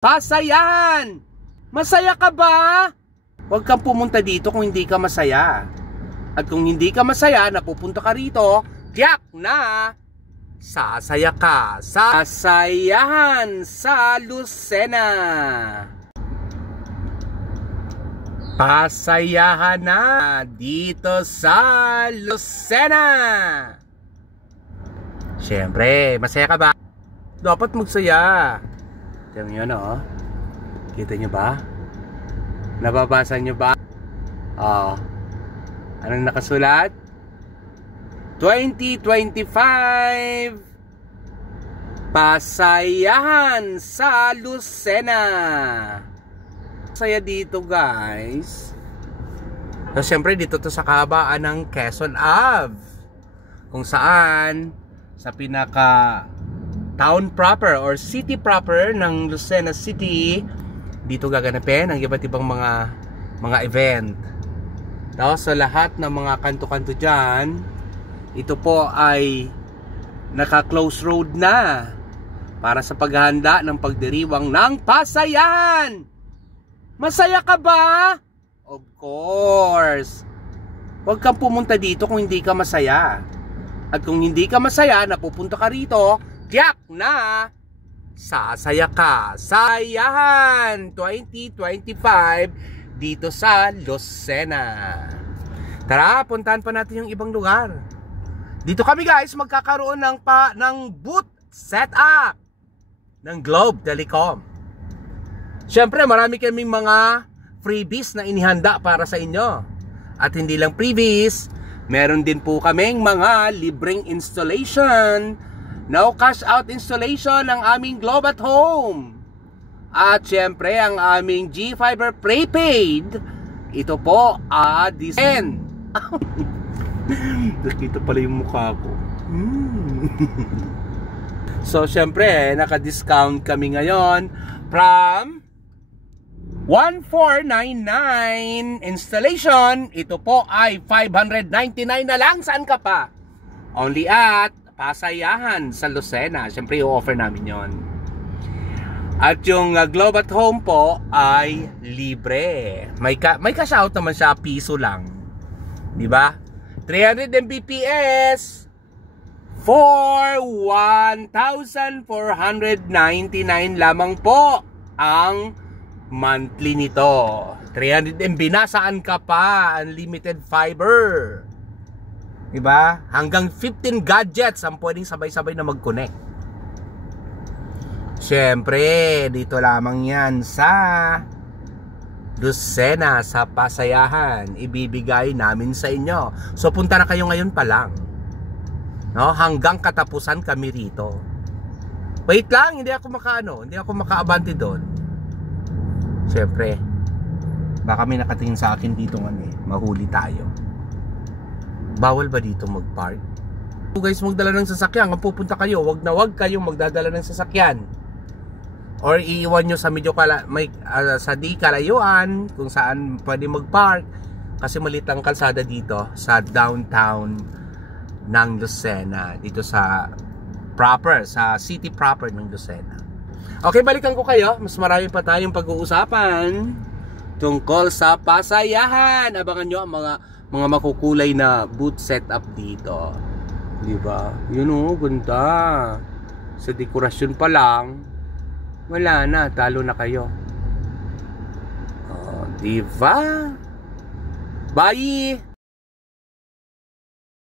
Pasayahan! Masaya ka ba? Huwag kang pumunta dito kung hindi ka masaya. At kung hindi ka masaya, napupunta ka rito, tiyak na sasaya ka sa Pasayahan sa Lucena. Pasayahan na dito sa Lucena. Siyempre, masaya ka ba? Dapat magsaya. Tignan nyo, no? Kita nyo ba? Nababasa nyo ba? Anong nakasulat? 2025 Pasayahan sa Lucena. Saya dito, guys. So, siyempre, dito to sa kahabaan ng Quezon Ave, kung saan sa pinaka town proper or city proper ng Lucena City, dito gaganapin ang iba't ibang mga event. Tapos sa lahat ng mga kanto-kanto dyan, ito po ay naka-close road na para sa paghahanda ng pagdiriwang ng Pasayahan. Masaya ka ba? Of course. Huwag kang pumunta dito kung hindi ka masaya. At kung hindi ka masaya, napupunta ka rito, tiyak na sasaya ka. Pasayahan 2025 dito sa Lucena. Tara, puntahan pa natin yung ibang lugar. Dito kami, guys, magkakaroon ng booth setup ng Globe Telecom. Siyempre, marami kaming mga freebies na inihanda para sa inyo. At hindi lang freebies, meron din po kaming mga libreng installation. No cash out installation ng aming Globe at Home. At syempre ang aming GFiber Prepaid. Ito po Disen. Nakita pala yung mukha ko. So syempre naka-discount kami ngayon from 1499 installation. Ito po ay 599 na lang. Saan ka pa? Only at Pasayahan sa Lucena. Siyempre, i-offer namin yon. At yung Globe at Home po ay libre. May cash out naman siya, piso lang. Diba? 300 Mbps for 1,499 lamang po ang monthly nito. 300 MB na, saan ka pa? Unlimited fiber. Diba? Hanggang 15 gadgets ang pwedeng sabay-sabay na mag-connect. Siyempre, dito lamang yan sa Lucena, sa Pasayahan. Ibibigay namin sa inyo. So, punta na kayo ngayon pa lang. No? Hanggang katapusan kami rito. Wait lang, hindi ako makaabante doon. Siyempre, baka may nakatingin sa akin dito mahuli tayo. Bawal ba dito mag-park? Guys, magdala ng sasakyan. Kung pupunta kayo, wag kayong magdadala ng sasakyan. Or iiwan nyo sa medyo sa di kalayuan kung saan pwede mag-park. Kasi maliit ang kalsada dito sa downtown ng Lucena. Dito sa city proper ng Lucena. Okay, balikan ko kayo. Mas marami pa tayong pag-uusapan tungkol sa Pasayahan. Abangan nyo ang mga makukulay na booth setup dito. Diba? Yun ganda. Sa dekorasyon pa lang, wala na, talo na kayo. Diba? Bye!